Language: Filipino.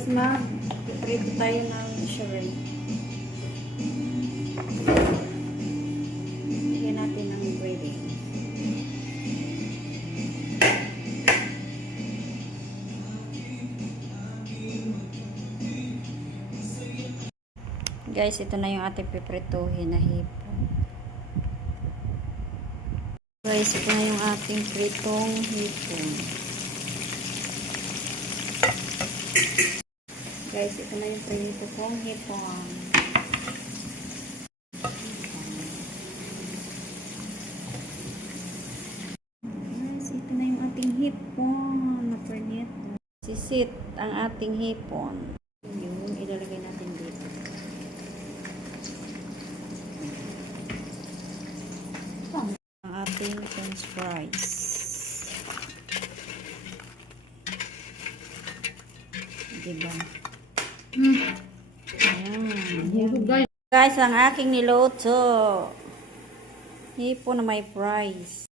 Guys, mag-prito tayo ng shrimp. Lagyan natin ng breading. Guys, ito na yung ating piprituhin na hipon. Guys, ito na yung ating pritong hipon. Guys, ito na yung prinito kong hipon. Guys, ito na yung ating hipon na prinito. Sisit ang ating hipon. Yun, ilalagay natin dito. Ang ating french fries. Diba? Ayan. Guys, ang aking niluto. Hipon na may fries.